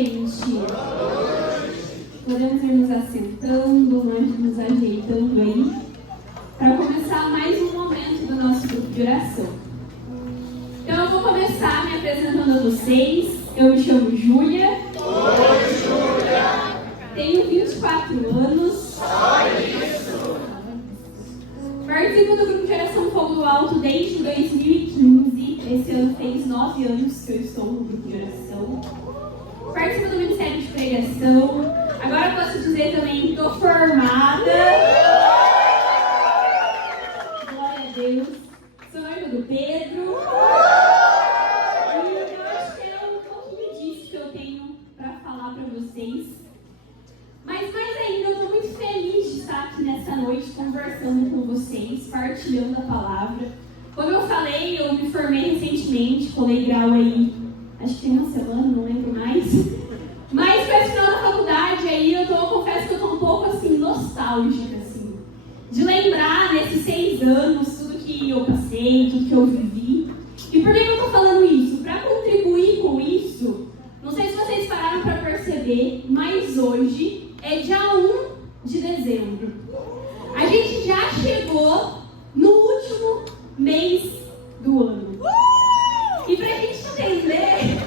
gente. Podemos ir nos assentando, nos ajeitando aí, para começar mais um momento do nosso grupo de oração. Então eu vou começar me apresentando a vocês. Eu me chamo Júlia. Oi, Júlia. Tenho 24 anos. Só isso. Participo do grupo de oração Fogo do Alto desde 2015. Esse ano fez 9 anos que eu estou no grupo de oração. Participo do Ministério de Pregação. Agora posso dizer também que estou formada. Glória a Deus. Sou noiva do Pedro. E eu acho que é um pouquinho disso que eu tenho para falar para vocês. Mas mais ainda, eu estou muito feliz de estar aqui nessa noite conversando com vocês, partilhando a palavra. Como eu falei, eu me formei recentemente, colei grau aí, acho que tem uma semana, não lembro mais. Mas com esse final da faculdade aí, eu confesso que eu estou um pouco assim, nostálgica, assim, de lembrar nesses 6 anos, tudo que eu passei, tudo que eu vivi. E por que eu estou falando isso? Para contribuir com isso, não sei se vocês pararam para perceber, mas hoje é dia 1 de dezembro. A gente já chegou no último mês do ano. E pra gente entender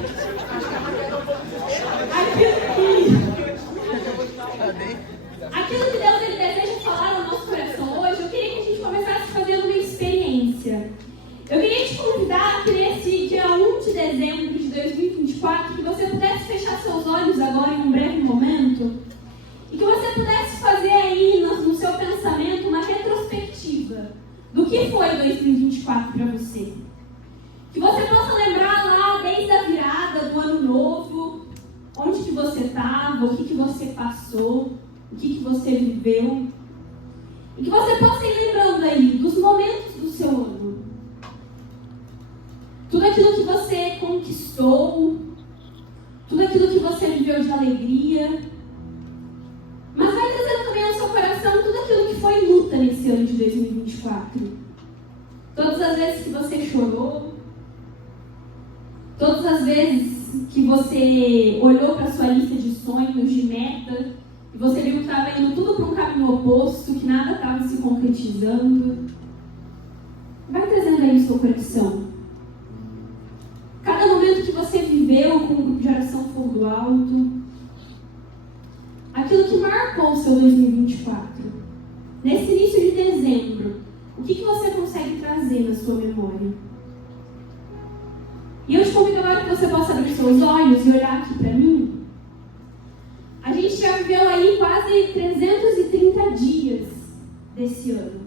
aquilo que Deus ele deseja falar no nosso coração hoje, eu queria que a gente começasse fazendo uma experiência. Eu queria te convidar que nesse dia 1 de dezembro de 2024, que você pudesse fechar seus olhos agora em um breve momento e que você pudesse fazer aí no seu pensamento uma retrospectiva do que foi 2024 para você. Que você possa lembrar lá desde a virada do ano novo, onde que você estava, o que você passou, o que você viveu. E que você possa ir lembrando aí dos momentos do seu ano. Tudo aquilo que você conquistou, tudo aquilo que você viveu de alegria. Mas vai trazendo também ao seu coração tudo aquilo que foi luta nesse ano de 2024. Todas as vezes que você chorou, todas as vezes que você olhou para a sua lista de sonhos, de meta, e você viu que estava indo tudo para um caminho oposto, que nada estava se concretizando. Vai trazendo aí o seu coração. Cada momento que você viveu com o grupo de oração Fogo do Alto, aquilo que marcou o seu 2024. Nesse início de dezembro, o que você consegue trazer na sua memória? E eu te convido agora que você possa abrir seus olhos e olhar aqui para mim. A gente já viveu aí quase 330 dias desse ano.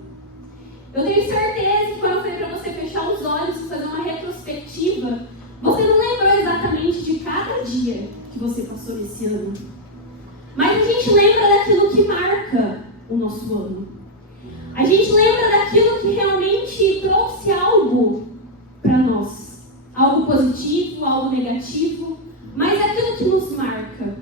Eu tenho certeza que quando eu falei para você fechar os olhos e fazer uma retrospectiva, você não lembrou exatamente de cada dia que você passou nesse ano. Mas a gente lembra daquilo que marca o nosso ano. A gente lembra daquilo que realmente trouxe algo para nós. Algo positivo, algo negativo, mas aquilo que nos marca.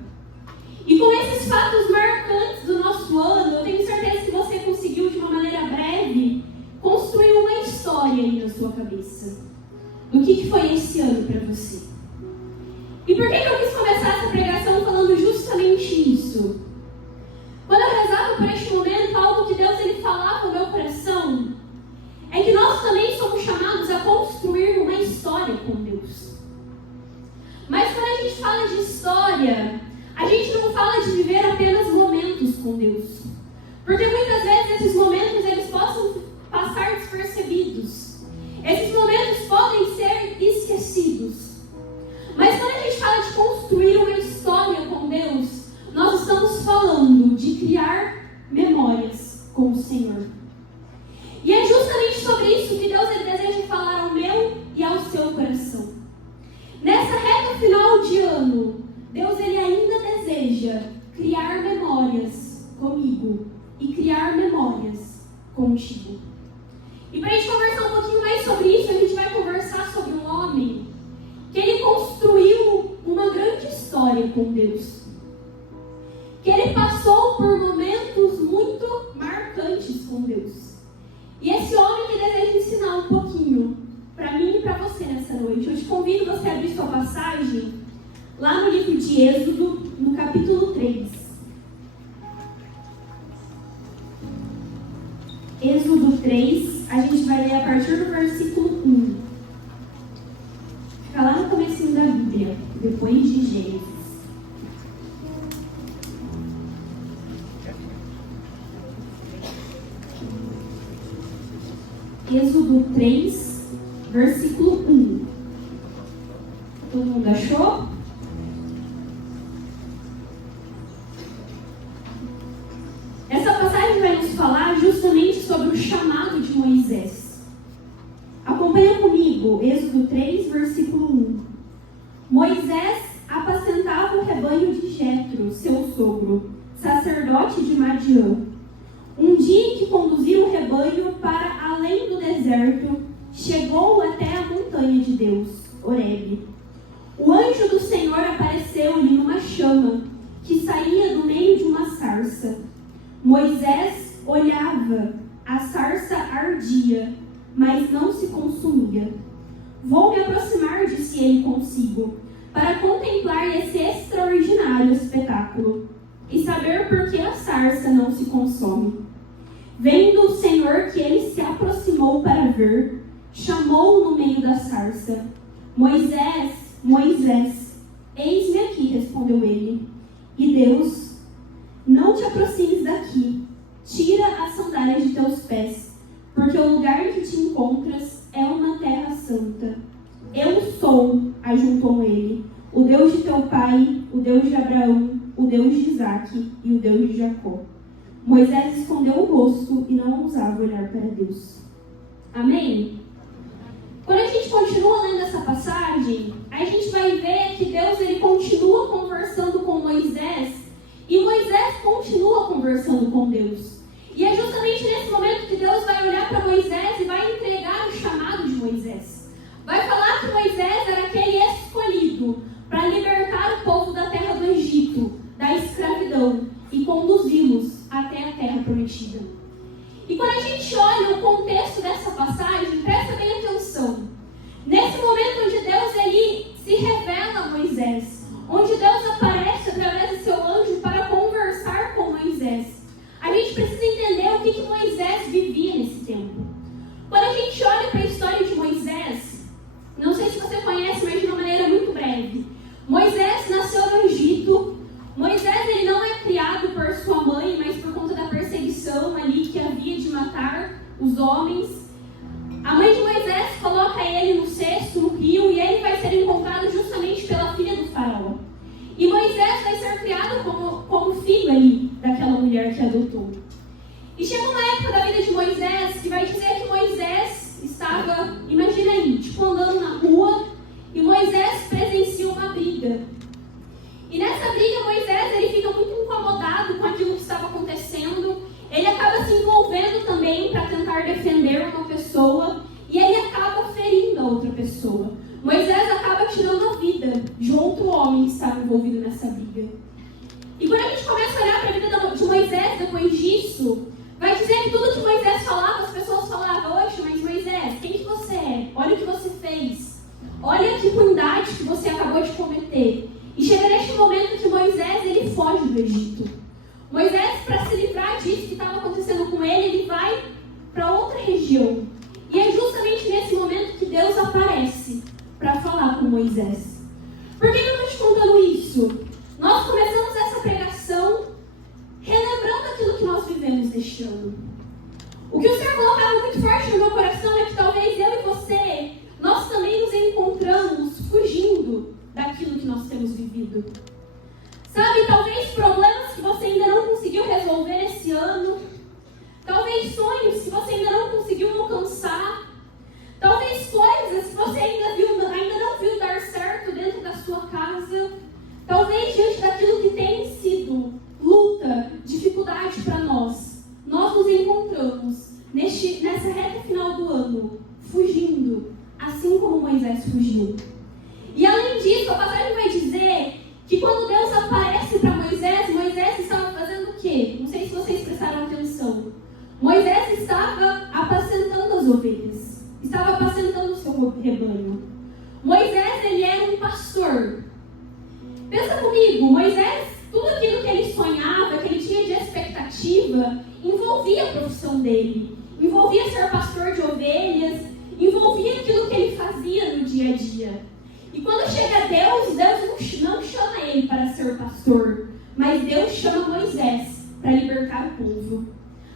E com esses fatos marcantes do nosso ano, eu tenho certeza que você conseguiu, de uma maneira breve, construir uma história aí na sua cabeça. Do que foi esse ano para você. E por que eu quis começar essa pregação falando justamente isso? Quando eu rezava por este momento, algo que Deus ele falava no meu coração é que nós também somos chamados a construir uma história com Deus. Mas quando a gente fala de história, a gente não fala de viver apenas momentos com Deus. Porque muitas vezes esses momentos eles possam passar despercebidos. Esses momentos podem ser esquecidos. Mas quando a gente fala de construir uma história com Deus, nós estamos falando de criar memórias com o Senhor. E é justamente sobre isso que Deus ele deseja falar ao meu e ao seu coração. Nessa reta final de ano, Deus ele ainda deseja criar memórias comigo e criar memórias contigo. E para a gente conversar um pouquinho mais sobre isso, a gente vai conversar sobre um homem que ele construiu uma grande história com Deus. Que ele passou por momentos muito marcantes com Deus. E esse homem que deseja ensinar um pouquinho para mim e para você nessa noite. Eu te convido você a abrir sua passagem lá no livro de Êxodo, no capítulo 3. Êxodo 3, a gente vai ler a partir do versículo 1. Fica lá no comecinho da Bíblia, depois de Gênesis. Êxodo 3, versículo 1. Todo mundo achou? Essa passagem vai nos falar justamente sobre o chamado de Moisés. Acompanha comigo, Êxodo 3, versículo 1. Moisés apacentava o rebanho de Jetro, seu sogro, sacerdote de Madiã. Um dia em que conduziu o rebanho para além do deserto, chegou até a montanha de Deus, Horebe. O anjo do Senhor apareceu-lhe numa chama que saía do meio de uma sarça. Moisés olhava, a sarça ardia, mas não se consumia. Vou me aproximar, disse ele consigo, para contemplar esse extraordinário espetáculo e saber por que a sarça não se consome. Vendo o Senhor que ele se aproximou para ver, chamou-o no meio da sarça. Moisés, Moisés, eis-me aqui, respondeu ele. E Deus, não te aproximes daqui, tira as sandálias de teus pés, porque o lugar em que te encontras é uma terra santa. Eu sou, ajuntou ele, o Deus de teu pai, o Deus de Abraão, o Deus de Isaque e o Deus de Jacó. Moisés escondeu o rosto e não ousava olhar para Deus. Amém? Quando a gente continua lendo essa passagem, a gente vai ver que Deus ele continua conversando com Moisés e Moisés continua conversando com Deus. E é justamente nesse momento que Deus vai olhar para Moisés e vai entregar o chamado de Moisés. Vai falar que Moisés era aquele escolhido para libertar o povo da terra do Egito, da escravidão, e conduzi-los até a terra prometida. E quando a gente olha o contexto dessa passagem, presta bem atenção. Nesse momento onde Deus ele se revela a Moisés, onde Deus aparece através do seu anjo para conversar com Moisés, a gente precisa entender o que Moisés vivia nesse tempo. Quando a gente olha para a história de Moisés, não sei se você conhece, mas de uma maneira muito breve. Moisés nasceu no Egito. Moisés ele não é criado por sua mãe, mas por conta da perseguição ali que havia de matar os homens. A mãe de Moisés coloca ele no cesto, no rio, e ele vai ser encontrado justamente pela filha do faraó. E Moisés vai ser criado como filho ali daquela mulher que adotou. E chega uma época da vida de Moisés que vai dizer que Moisés estava, imagina aí, andando na rua, e Moisés presencia uma briga. E nessa briga, Moisés ele fica muito incomodado com aquilo que estava acontecendo. Ele acaba se envolvendo também para tentar defender uma pessoa. E ele acaba ferindo a outra pessoa. Moisés acaba tirando a vida de outro homem que estava envolvido nessa briga. E quando a gente começa a olhar para a vida de Moisés depois disso, vai dizer que tudo que Moisés falava, as pessoas falavam: oxe, mas Moisés, quem que você é? Olha o que você fez. Olha que ruindade que você acabou de cometer. E chega neste momento que Moisés ele foge do Egito. Moisés, para se livrar disso que estava acontecendo com ele vai para outra região. E é justamente nesse momento que Deus aparece para falar com Moisés. Por que eu estou te contando isso? Nós começamos essa pregação relembrando aquilo que nós vivemos neste ano. O que o Senhor colocava muito forte no meu coração é que talvez eu e você, nós também nos encontramos fugindo daquilo que nós temos vivido. Sabe, talvez problemas que você ainda não conseguiu resolver esse ano, talvez sonhos que você ainda não conseguiu alcançar, talvez coisas que você ainda não viu dar certo dentro da sua casa, talvez diante daquilo que tem sido luta, dificuldade para nós nos encontramos nessa reta final do ano, fugindo, assim como Moisés fugiu. E além disso, a passagem vai dizer que quando Deus aparece para Moisés, Moisés estava fazendo o quê? Não sei se vocês prestaram atenção. Moisés estava apacentando as ovelhas. Estava apacentando o seu rebanho. Moisés, ele era um pastor. Pensa comigo, Moisés, tudo aquilo que ele sonhava, que ele tinha de expectativa, envolvia a profissão dele, envolvia ser pastor de ovelhas, envolvia aquilo que ele fazia no dia a dia. E quando chega Deus, Deus não chama ele para ser pastor, mas Deus chama Moisés para libertar o povo.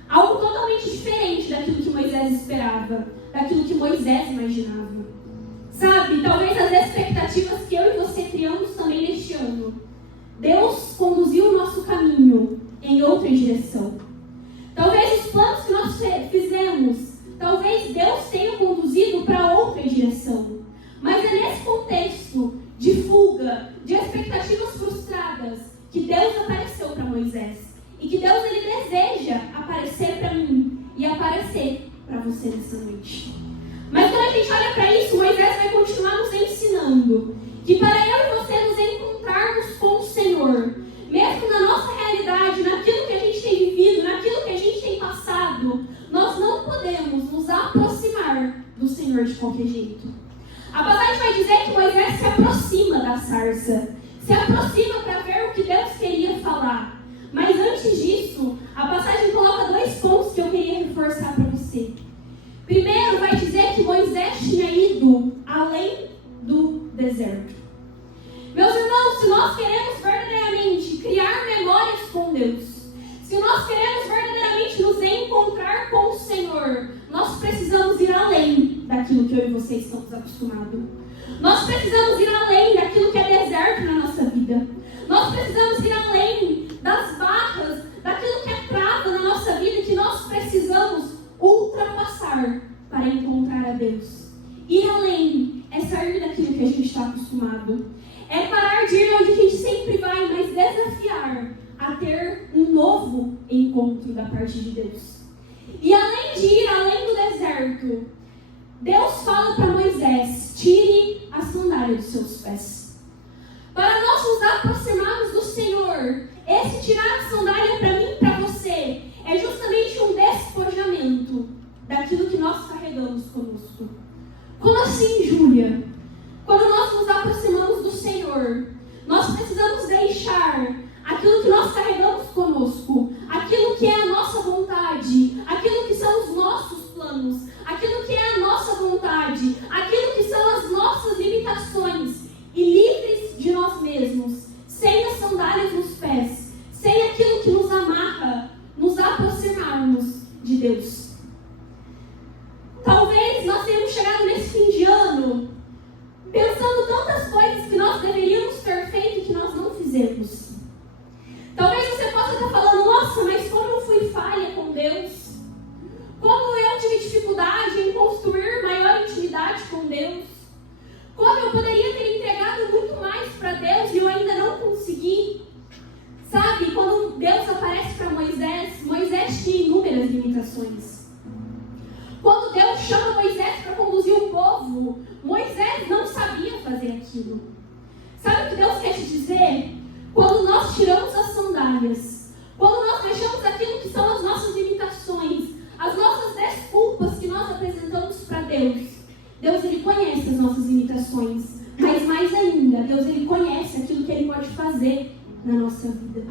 Algo totalmente diferente daquilo que Moisés esperava, daquilo que Moisés imaginava. Sabe, talvez as expectativas que eu e você criamos também neste ano, Deus conduziu o nosso caminho em outra direção. Talvez os planos que nós fizemos, talvez Deus tenha conduzido para outra direção. Mas é nesse contexto de fuga, de expectativas frustradas, que Deus apareceu para Moisés. E que Deus, ele deseja aparecer para mim e aparecer para você nessa noite. Mas quando a gente olha para isso, Moisés vai continuar nos ensinando que para eu e você nos encontrarmos com o Senhor, mesmo na nossa realidade, naquilo que a gente tem vivido, naquilo que a gente tem passado, nós não podemos nos aproximar do Senhor de qualquer jeito. A passagem vai dizer que Moisés se aproxima da sarça, se aproxima para ver o que Deus queria falar. Mas antes disso, a passagem coloca 2 pontos que eu queria reforçar para você. Primeiro, vai dizer que Moisés tinha ido além do deserto. Meus irmãos, se nós queremos verdadeiramente criar memórias com Deus, se nós queremos verdadeiramente nos encontrar com o Senhor, nós precisamos ir além daquilo que eu e você estamos acostumados. Nós precisamos ir além daquilo que é deserto na nossa vida. Nós precisamos ir além das barras, daquilo que é trava na nossa vida, que nós precisamos ultrapassar para encontrar a Deus. Ir além é sair daquilo que a gente está acostumado. É parar de ir onde a gente sempre vai, mas desafiar a ter um novo encontro da parte de Deus. E além de ir além do deserto, Deus fala para Moisés: tire a sandália dos seus pés. Para nós nos aproximarmos do Senhor, esse tirar a sandália para mim e para você é justamente um despojamento daquilo que nós carregamos conosco. Como assim, Júlia? Quando nós nos aproximamos do Senhor, nós precisamos deixar aquilo que nós carregamos conosco, aquilo que é a nossa vontade, aquilo que são os nossos planos, aquilo que é a nossa vontade, aquilo que são as nossas limitações, e livres de nós mesmos, sem as sandálias nos pés, sem aquilo que nos amarra, nos aproximarmos de Deus. Talvez nós tenhamos chegado nesse fim de ano pensando tantas coisas que nós deveríamos ter feito que nós não fizemos. Talvez você possa estar falando: nossa, mas como eu fui falha com Deus, como eu tive dificuldade em construir maior intimidade com Deus, como eu poderia ter entregado muito mais para Deus e eu ainda não consegui. Sabe, quando Deus aparece para Moisés, Moisés tinha inúmeras limitações. Quando Deus chama Moisés para conduzir o povo, Moisés não sabia fazer aquilo. Sabe o que Deus quer te dizer? Quando nós tiramos as sandálias, quando nós deixamos aquilo que são as nossas limitações, as nossas desculpas que nós apresentamos para Deus, Deus, ele conhece as nossas limitações, mas mais ainda, Deus, ele conhece aquilo que ele pode fazer na nossa vida.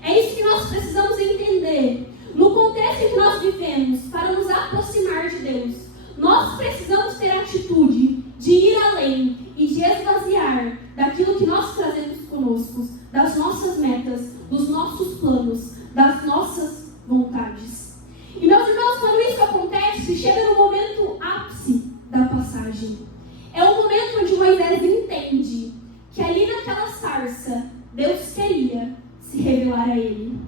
É isso que nós precisamos entender. No contexto em que nós vivemos, para nos aproximar de Deus, nós precisamos ter a atitude de ir além e de esvaziar daquilo que nós trazemos conosco, das nossas metas, dos nossos planos, das nossas vontades. E meus irmãos, quando isso acontece, chega no momento ápice da passagem. É o momento onde Moisés entende que ali naquela sarça, Deus queria se revelar a ele.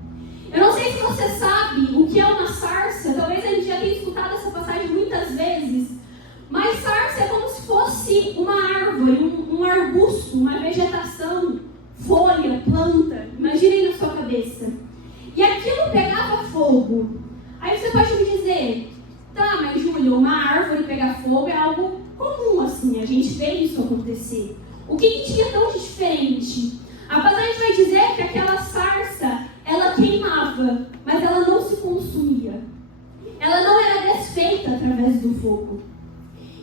Eu não sei se você sabe o que é uma sarça, talvez a gente já tenha escutado essa passagem muitas vezes, mas sarça é como se fosse uma árvore, um arbusto, uma vegetação, folha, planta, imaginem na sua cabeça. E aquilo pegava fogo. Aí você pode me dizer: tá, mas Júlia, uma árvore pegar fogo é algo comum assim, a gente vê isso acontecer. O que tinha tão de diferente? A passagem vai dizer que aquela sarça, ela queimava, mas ela não se consumia. Ela não era desfeita através do fogo.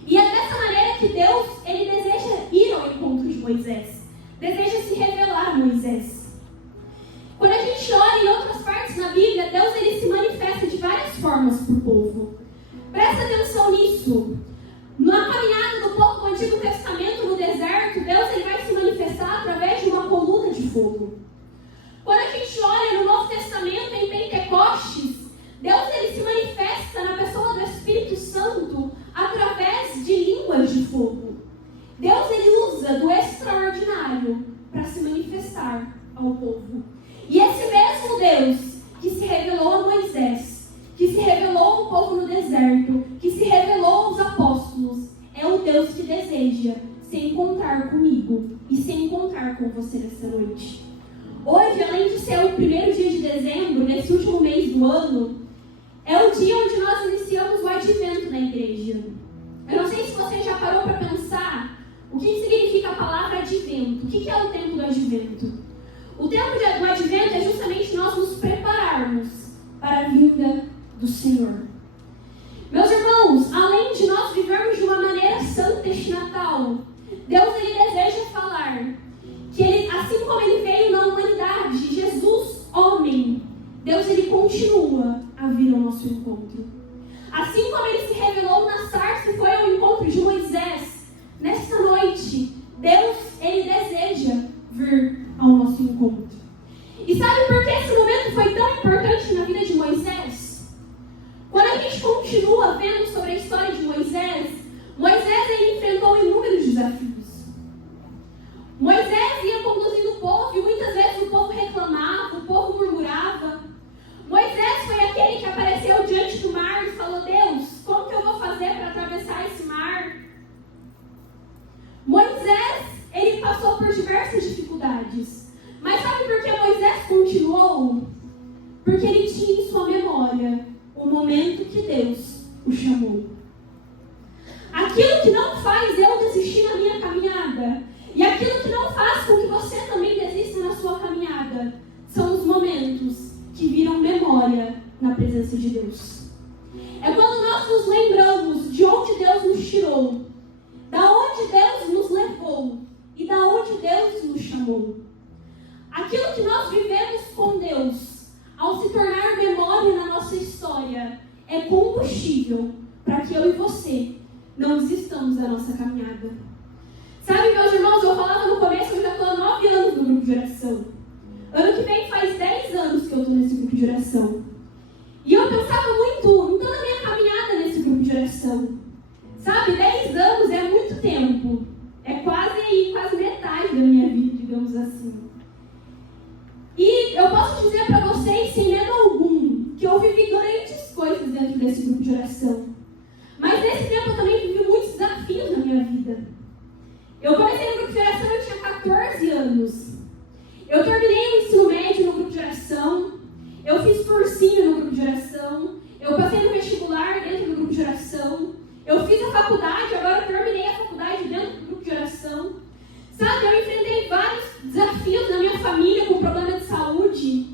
E é dessa maneira que Deus, ele deseja ir ao encontro de Moisés. deseja se revelar a Moisés. Quando a gente olha em outras partes na Bíblia, Deus ele se manifesta de várias formas para o povo. Presta atenção nisso. Na caminhada do povo do Antigo Testamento no deserto, Deus ele vai se manifestar através de uma coluna de fogo. Quando a gente olha no Novo Testamento, em Pentecostes, Deus ele se manifesta na pessoa do Espírito Santo através de línguas de fogo. Deus ele usa do extraordinário para se manifestar ao povo. E esse mesmo Deus que se revelou a Moisés, que se revelou ao povo no deserto, que se revelou aos apóstolos, é o Deus que deseja se encontrar comigo e se encontrar com você nessa noite. Hoje, além de ser o primeiro dia de dezembro, nesse último mês do ano, é o dia onde nós iniciamos o advento na igreja. Eu não sei se você já parou para pensar o que significa a palavra advento. O que é o tempo do advento? O tempo do advento é justamente nós nos prepararmos para a vinda do Senhor. Meus irmãos, além de nós vivermos de uma maneira santa este Natal, Deus ele deseja falar que ele, assim como ele veio na humanidade, Jesus, homem, Deus ele continua a vir ao nosso encontro. Assim como ele se revelou na sarça e foi ao encontro de Moisés, nesta noite, Deus ele deseja vir ao nosso encontro. E sabe por que esse momento foi tão importante na vida de Moisés? Quando a gente continua vendo sobre a história de Moisés, Moisés ele enfrentou inúmeros desafios. Moisés ia conduzindo o povo e muitas vezes o povo reclamava, o povo murmurava. Moisés foi aquele que apareceu diante do mar e falou: Deus, como que eu vou fazer para atravessar esse mar? Moisés, ele passou por diversas dificuldades. Mas sabe por que Moisés continuou? Porque ele tinha em sua memória o momento que Deus o chamou. Aquilo que não faz eu desistir na minha caminhada, e aquilo que não faz com que você também desista na sua caminhada, são os momentos que viram memória na presença de Deus. É quando nós nos lembramos de onde Deus nos tirou, da onde Deus nos levou e da onde Deus nos chamou. Aquilo que nós vivemos com Deus, ao se tornar memória na nossa história, é combustível para que eu e você não desistamos da nossa caminhada. Sabe, meus irmãos, eu falava no começo, eu já estou há 9 anos no grupo de oração. Ano que vem faz 10 anos que eu estou nesse grupo de oração. E eu pensava muito em toda a minha caminhada nesse grupo de oração. Sabe, 10 anos é muito tempo. É quase metade da minha vida, digamos assim. E eu posso dizer para vocês, sem medo algum, que eu vivi grandes coisas dentro desse grupo de oração. Mas nesse tempo eu também vivi muitos desafios na minha vida. Eu comecei no grupo de oração, eu tinha 14 anos. Eu terminei o ensino médio no grupo de oração. Eu fiz cursinho no grupo de oração. Eu passei no vestibular dentro do grupo de oração. Eu fiz a faculdade, agora eu terminei a faculdade dentro do grupo de oração. Sabe, eu enfrentei vários desafios na minha família com problema de saúde.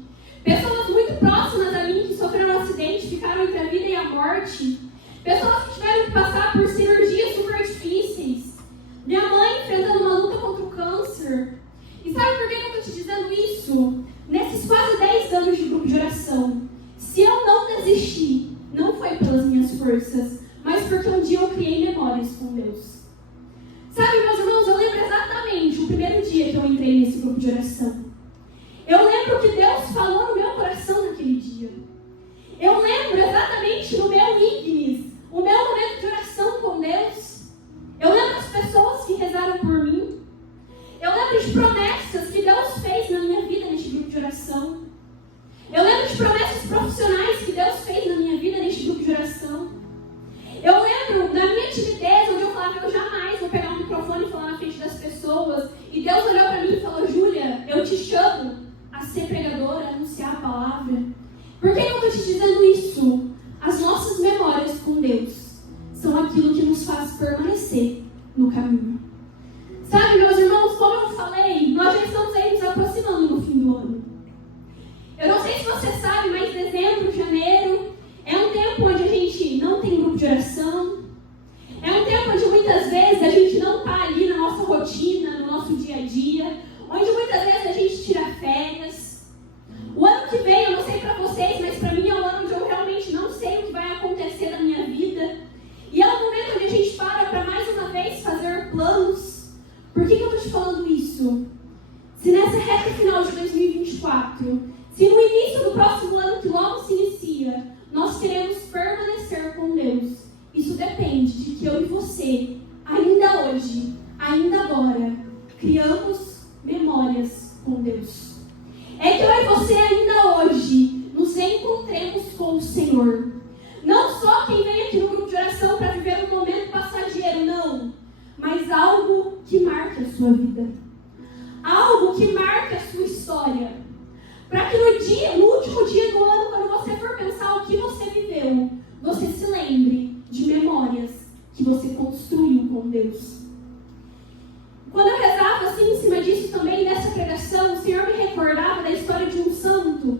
Pessoas muito próximas a mim que sofreram um acidente, ficaram entre a vida e a morte. Pessoas que tiveram que passar por cirurgias super difíceis. Minha mãe enfrentando uma luta contra o câncer. E sabe por que eu estou te dizendo isso? Nesses quase 10 anos de grupo de oração, se eu não desistir, não foi pelas minhas forças, mas porque um dia eu criei memórias com Deus. Sabe, meus irmãos, eu lembro exatamente o primeiro dia que eu entrei nesse grupo de oração. Eu lembro que Deus falou no meu coração naquele dia. Eu lembro exatamente no meu ignis, o meu momento de oração com Deus. Eu lembro das pessoas que rezaram por mim. Eu lembro de promessas que Deus fez na minha vida neste grupo de oração. Eu lembro de promessas profissionais que Deus fez na minha vida neste grupo de oração. Eu lembro da minha timidez, onde eu falava, eu jamais vou pegar um microfone e falar na frente das pessoas. E Deus olhou para mim e falou: Júlia, eu te chamo a ser pregadora, a anunciar a palavra. Por que eu estou te dizendo isso? As nossas memórias com Deus são aquilo que nos faz permanecer no caminho. Sabe, meus irmãos, como eu falei, nós já estamos aí nos aproximando no fim do ano. Eu não sei se você sabe, mas dezembro, janeiro, é um tempo onde a gente não tem grupo de oração. É um tempo onde muitas vezes a gente não está ali na nossa rotina, no nosso dia a dia, você, ainda hoje, ainda agora, criamos memórias com Deus. É que eu e você, ainda hoje, nos encontremos com o Senhor. Não só quem vem aqui no grupo de oração para viver um momento passageiro, não. Mas algo que marque a sua vida. Algo que marque a sua história. Para que no último dia do ano, quando você for pensar o que você viveu, você se lembre de memórias que você construiu com Deus. Quando eu rezava assim em cima disso também, dessa pregação, o Senhor me recordava da história de um santo.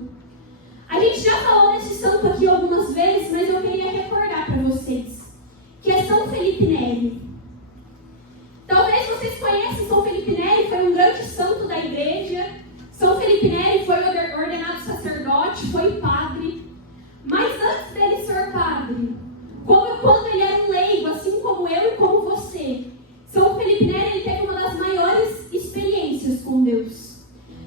A gente já falou desse santo aqui algumas vezes, mas eu queria recordar para vocês, que é São Felipe Neri. Talvez vocês conheçam São Felipe Neri, foi um grande santo da igreja. São Felipe Neri foi ordenado sacerdote, foi padre. Mas antes dele ser padre, quando ele era um leigo, assim como eu e como você, São Felipe Neri ele teve uma das maiores experiências com Deus.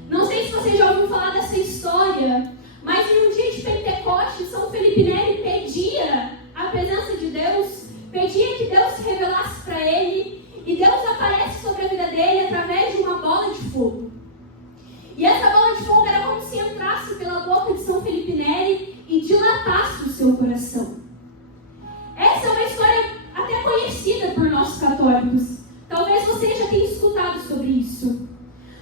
Não sei se você já ouviu falar dessa história, mas em um dia de Pentecostes, São Felipe Neri pedia a presença de Deus, pedia que Deus se revelasse para ele, e Deus aparece sobre a vida dele através de uma bola de fogo. E essa bola de fogo era como se entrasse pela boca de São Felipe Neri e dilatasse o seu coração. Essa é uma história até conhecida por nós católicos. Talvez você já tenha escutado sobre isso.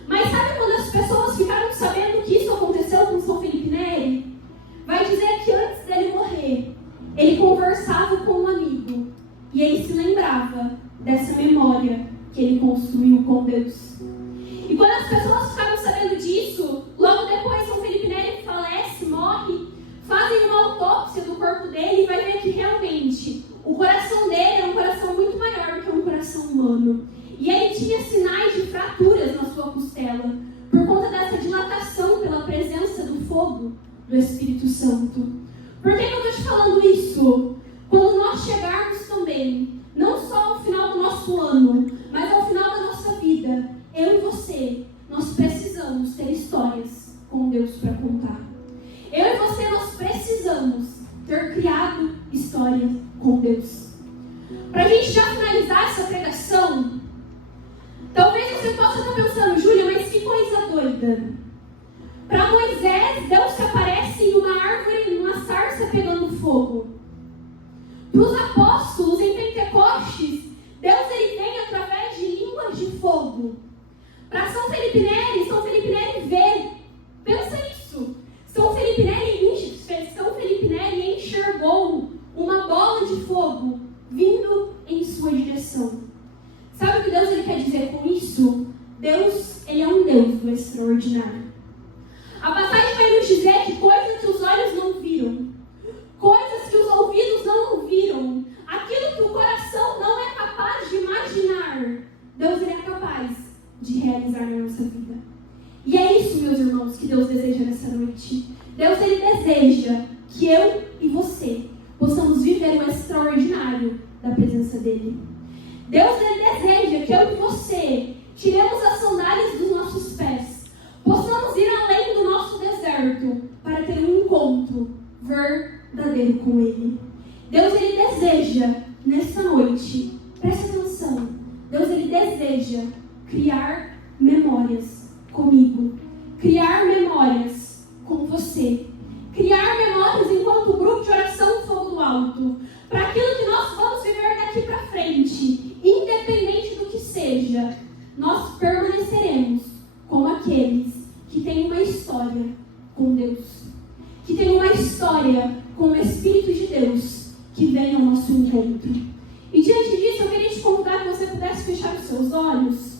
Mas sabe quando as pessoas ficaram sabendo que isso aconteceu com São Felipe Neri? Vai dizer que antes dele morrer, ele conversava com um amigo e ele se lembrava dessa memória que ele construiu com Deus. E quando as pessoas ficaram sabendo disso, logo depois São Felipe Neri falece, morre, fazem uma autópsia do corpo dele e vai ver que realmente o coração dele é um coração muito maior do que um coração humano. E ele tinha sinais de fraturas na sua costela, por conta dessa dilatação pela presença do fogo do Espírito Santo. Por que eu estou te falando isso? Quando nós chegarmos também, não só ao final do nosso ano, mas ao final da nossa vida, eu e você, nós precisamos ter histórias com Deus para contar. Eu e você, nós precisamos ter criado histórias com Deus. Para a gente já finalizar essa pregação, talvez você possa estar pensando, Júlia, mas que coisa doida. Para Moisés, Deus se aparece em uma árvore, numa sarça pegando fogo. Para os apóstolos, em Pentecostes, Deus ele vem através de línguas de fogo. Para São Felipe Neri vê. Pensa nisso. São Felipe Neri enxergou uma bola de fogo vindo em sua direção. Sabe o que Deus ele quer dizer com isso? Deus, ele é um Deus do extraordinário. A passagem vai nos dizer que coisas que os olhos não viram, coisas que os ouvidos não ouviram, aquilo que o coração não é capaz de imaginar, Deus ele é capaz de realizar na nossa vida. E é isso, meus irmãos, que Deus deseja nessa noite. Deus ele deseja que eu e você possamos viver o extraordinário da presença dele. Deus ele deseja que eu e você tiremos as sandálias dos nossos pés, possamos ir além do nosso deserto para ter um encontro verdadeiro com ele. Deus ele deseja nessa noite, presta atenção, Deus ele deseja criar memórias comigo, criar memórias com você, criar memórias enquanto grupo de oração Fogo do Alto, para aquilo que nós vamos viver daqui para frente, independente do que seja, nós permaneceremos como aqueles que têm uma história com Deus, que têm uma história com o Espírito de Deus que vem ao nosso encontro. E diante disso, eu queria te convidar que você pudesse fechar os seus olhos.